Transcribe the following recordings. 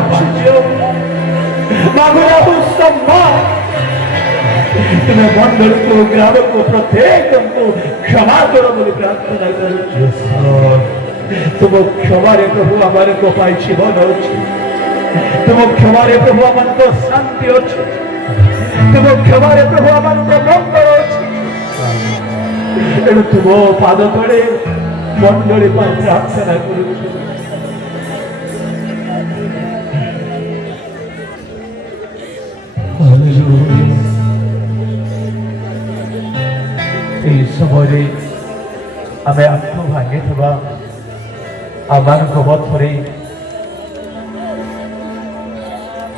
आश्चर्य तुम्हें मंडल को ग्राम को प्रत्येक को क्षमा करो बोली प्रार्थना करो। तुम क्षमारे प्रभु हमारे को पाई जीवन अच्छे, तुम क्षमारे प्रभु हमारे को शांति अच्छे, तुम क्षमारे प्रभु हमारे को मंगल अच्छे। तुम पाद तले मंडली प्रार्थना करुछु। समय आम आंख भांगी आम मध्य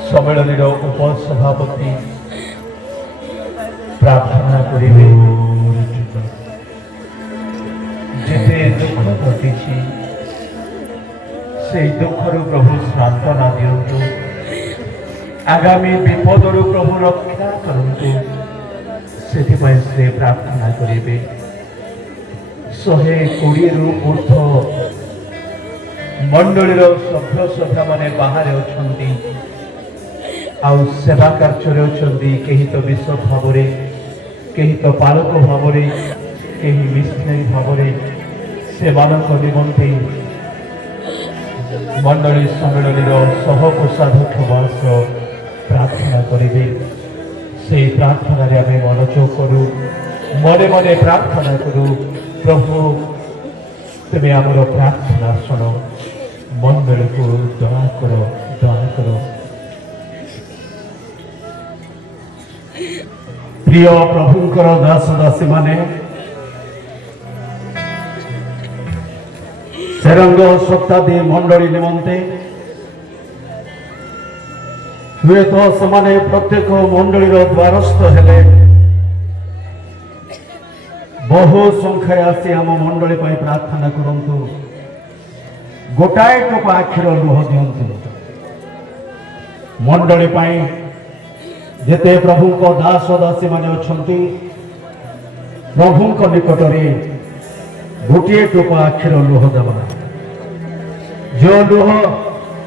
सम्मेलन उपसभापति प्रार्थना करेंगे। जिते दुख घटी से दुखर प्रभु सांत्वना दिंतु, आगामी विपदर प्रभु रक्षा करंतु, से प्रार्थना करेंगे। 120 रु ऊर्ध मंडलीर सभ्य सभ्य माने बाहर अछंती, आउ सेवा कार्य अछंती। कहीं तो बिशप भाव में, कहीं तो पालक भाव में, कहीं मिशनरी भाव में से निमंते मंडली सम्मेलन सहकोषाध्यक्ष महाशय प्रार्थना करेंगे। से प्रार्थना आम मनोयोग करूँ, मने मने प्रार्थना करूँ। प्रभु तुम्हें आमर प्रार्थना शुण, मंडल को दया करो, दया करो। प्रिय प्रभुंकर दास दासी माने सेरंग शताब्दी मंडली निमंते हुए तो समाने प्रत्येक मंडलीर द्वारस्थ हेले बहु संख्यार आसी आम मंडली प्रार्थना करंतु। गोटाए टोप आखिर लुह दिंतु। मंडली जेते प्रभु को दास दासी माने अछंती, प्रभु को निकटरे गोटे टोप आखिर लुह देवा। जो लुह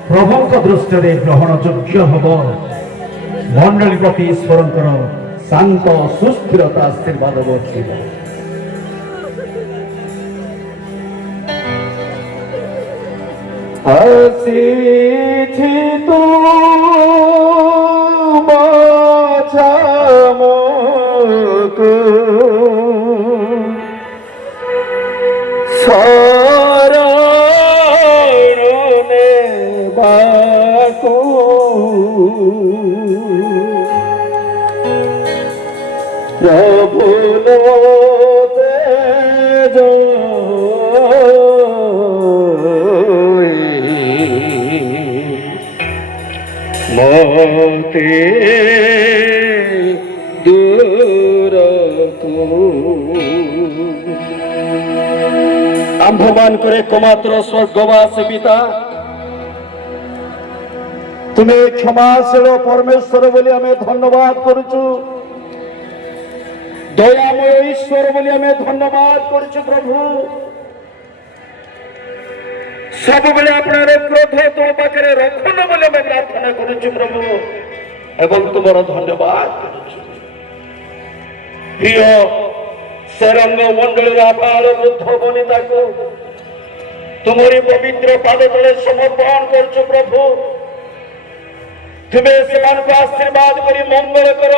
प्रभु को दृष्टि ग्रहण योग्य हम, मंडली प्रति ईश्वर शांत सुस्थिरता आशीर्वाद बर्षित। आसीछि तू बाछामोको शरणे बाको प्रभु तेज मोते दूर को आंभमान करे कमात्र स्वर्गवासी पिता, तुम्हें क्षमाशील परमेश्वर बोली आम धन्यवाद करुचु। दयामय ईश्वर बोली आम धन्यवाद करुचु। प्रभु सब बेले आपणार क्रोध तो पाखे रखन बोले मैं प्रार्थना करुचु प्रभु, एवं तुमर धन्यवाद करुचु। प्रिय सेरंग मंडली आबाल वृद्ध बनिता को तुमरी पवित्र पाद तले समर्पण करुचु प्रभु। तुम्हें से आशीर्वाद करी मंगल कर।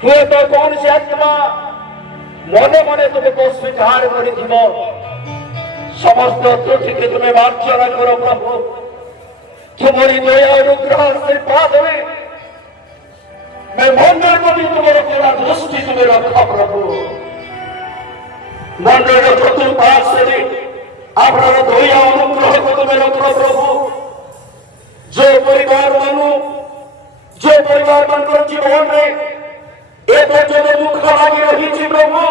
हुए तो कौन सी आत्मा मने मने तुम्हें स्वीकार कर समस्त त्रुटि के तुम्हें मार्जना करो प्रभु। तुम्हारी दया अनुग्रह आशीर्वाद में मैं मंडल प्रति तुम्हारा पूरा दृष्टि तुम्हें रखा प्रभु। मंडल चतुर्पार्श्वे आपणार दया अनुग्रह को तुम्हें रखो प्रभु। जो परिवार मानू, जो परिवार मानकर जीवन में ए पर्यटन दुख लगी रही प्रभु,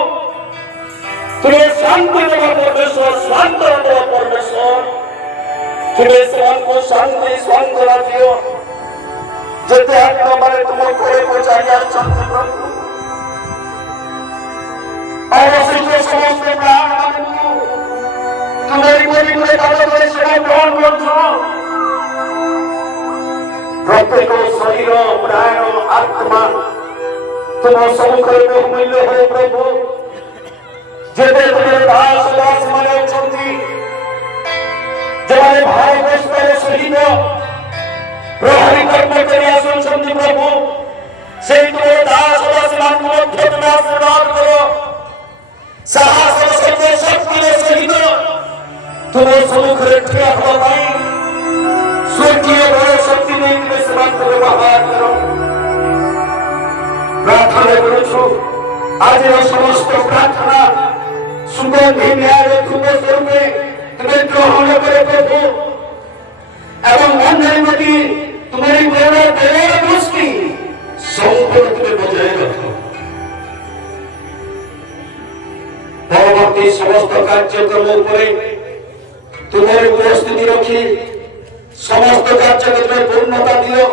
तुम्हें शांति देवा परमेश्वर, सांत्वना देवा परमेश्वर। तुम्हें को शांति सांत्वना दियो। जते आत्मा मारे तुम कोई को चाहिए शांति प्रभु। अवशिष्ट समस्त प्राण मानू तुम्हारी कोई कोई कालो कोई सेवा ग्रहण करो। प्रत्येक शरीर प्राण आत्मा तुम सम्मुखें बहुमूल्य हो प्रभु जेते तुम दास दास माने अछंती जमाने भाई पुष्पर सहित प्रहरी कर्मचारी आसुछंती प्रभु से तुम दास दास मान मध्य तुम आशीर्वाद करो साहस सत्य शक्ति सहित तुम सम्मुखें ठिया हवा पाई स्वर्गीय बल शक्ति नहीं तुम्हें समाप्त व्यवहार करो प्रार्थना करूछु आज समस्त प्रार्थना सुगंधी न्याय धूप स्वरूपे तुम्हें ग्रहण करे प्रभु एवं मंदिर में तुम्हारी गौरव दया दृष्टि संपूर्ण तुम्हें बजाय रखो परवर्ती समस्त कार्यक्रम उपरे तुम्हारी उपस्थिति रखी समस्त कार्यक्रम में पूर्णता दियो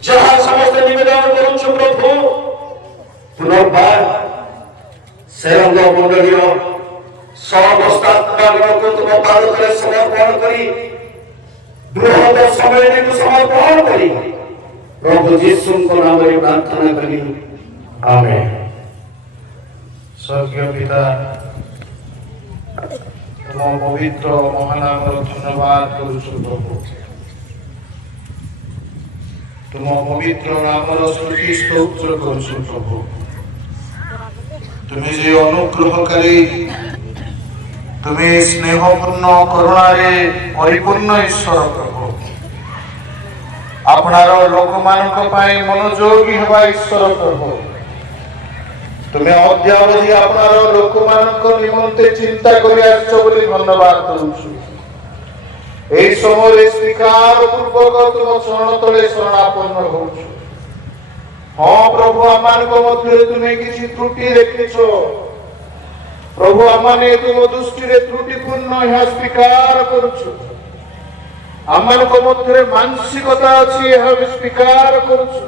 जहां समस्त निवेदन करूछु प्रभु पुनर्बार सेरंग मंडलीय समस्तात्मा को तुम पाद करे समर्पण करी बृहद समय को समर्पण करी प्रभु यीशु को नाम रे प्रार्थना करी आमेन। स्वर्गीय पिता तुम पवित्र महानाम धन्यवाद करुछु प्रभु तुम पवित्र नाम स्तुति स्तोत्र करुछु प्रभु तुम्हें जे अनुग्रहकारी तुम्हें स्नेहपूर्ण करुणारे परिपूर्ण ईश्वर प्रभु आपणार लोक मानक पाई मनोयोगी हेबा ईश्वर प्रभु तुम्हें अद्यावधि आपणार लोक मानक निमंते चिंता करि आछो बोली धन्यवाद करूछु एई समय स्वीकार पूर्वक तुम चरण तले शरणापन्न होछु हाँ प्रभु आमान को मध्य तुम्हें किसी त्रुटि देखिछो प्रभु आमाने तुम दृष्टि रे त्रुटिपूर्ण यह स्वीकार करूछु आमान को मध्य मानसिकता अछि यह स्वीकार करूछु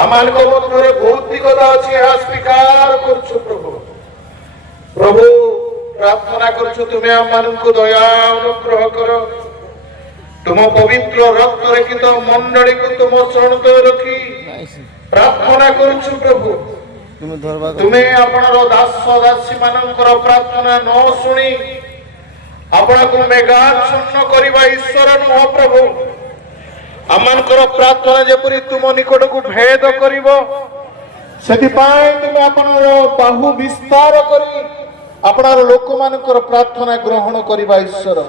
आमान को मध्य भौतिकता अछि यह स्वीकार करूछु प्रभु प्रभु प्रार्थना करूछु तुम्हें आमान को दया अनुग्रह करो तुम पवित्र रक्त रखित मंडली को तुम चरण तले रखी प्रार्थना करूछु प्रभु तुम्हें आपनर दास दासी मानकर प्रार्थना न सुनी आपण को मेघाच्छन्न करिबा ईश्वर नुह प्रभु आमनकर प्रार्थना जेपरि तुम निकट को भेद करिवो सेति पाए तुम आपनर बाहु विस्तार करी आपनर लोक मानकर प्रार्थना ग्रहण करिबा ईश्वर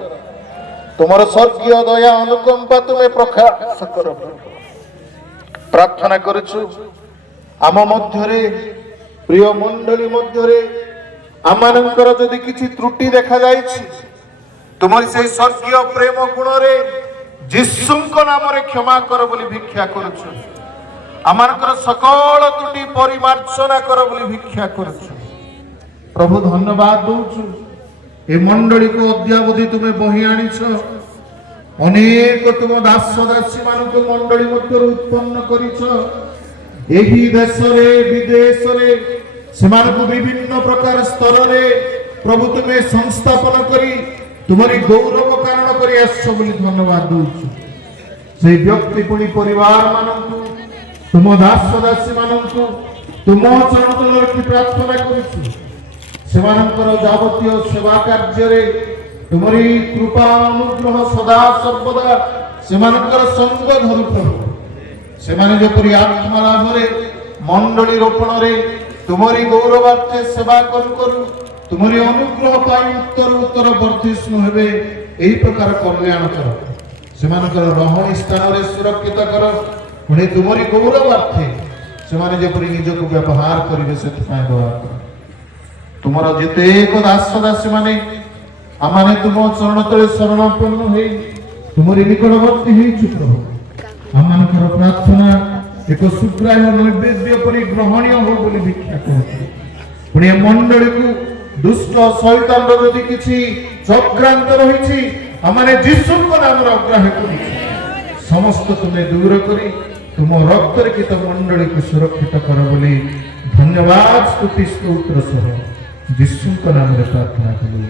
तुमर स्वर्गीय दया अनुकंपा तुम्हें प्रकाश करो प्रार्थना करूछु आम मध्यरे प्रिय मंडली मध्यरे आमानंकर जदि किछि त्रुटि देखा जाइछि तुमरी से स्वर्गीय प्रेम गुण रे यीशुଙ୍କ नाम रे क्षमा कर बोली भिक्षा करूछु आमानकर सकल त्रुटि परिमार्जना कर बोली भिक्षा करूछु प्रभु धन्यवाद दूछु ए मंडली को अद्यावधि तुम्हें बही आनिछ अनेक तुम दास दासी मानक मंडली मध्य उत्पन्न करिछ एही देश रे विदेश रे सेमानक विभिन्न प्रकार स्तर रे प्रभु तुम्हें संस्थापन करी तुम्हारी गौरव कारण करी आछो बोली धन्यवाद दूछु से व्यक्ति पुणी परिवार मानकु तुम दास दासी मानकु तुम चरण तले रखि प्रार्थना करिछु सेमानकर जावतीय सेवा कार्य रे तुम्हारी कृपा अनुग्रह सदा सर्वदा सेमानकर संग धरु प्रभु सेमाने जेपरि आत्मा लाभ रे मंडली रोपण रे तुम्हारी गौरवार्थे सेवा करू करू तुम्हारी अनुग्रह पाई उत्तर उत्तर वर्धिष्णु हेबे एही प्रकार कल्याण कर सेमानकर रहणी स्थान रे सुरक्षित कर पुणे तुम्हारी गौरवार्थे सेमाने जेपरि निजको व्यवहार करिवे सेति पाए दया कर तुमर जेतेक दास दासी माने आमाने तुम चरण तले शरणापन्न होई तुमरी निकटवर्ती हेइछु प्रभु आमानकर प्रार्थना एक सुग्राह्य नैवेद्य परि ग्रहणीय हो बोली भिक्षा करछु पुणे मंडली को दुष्ट शैतान यदि किछि चक्रांत रहिछि आमाने यीशुଙ୍କ नाम रे अग्राह्य करिछु समस्त तुम्हें दूर करी तुम रक्त रखित मंडली को सुरक्षित कर बोली धन्यवाद स्तुति स्तोत्र सह यीशुଙ୍କ नाम रे प्रार्थना करू।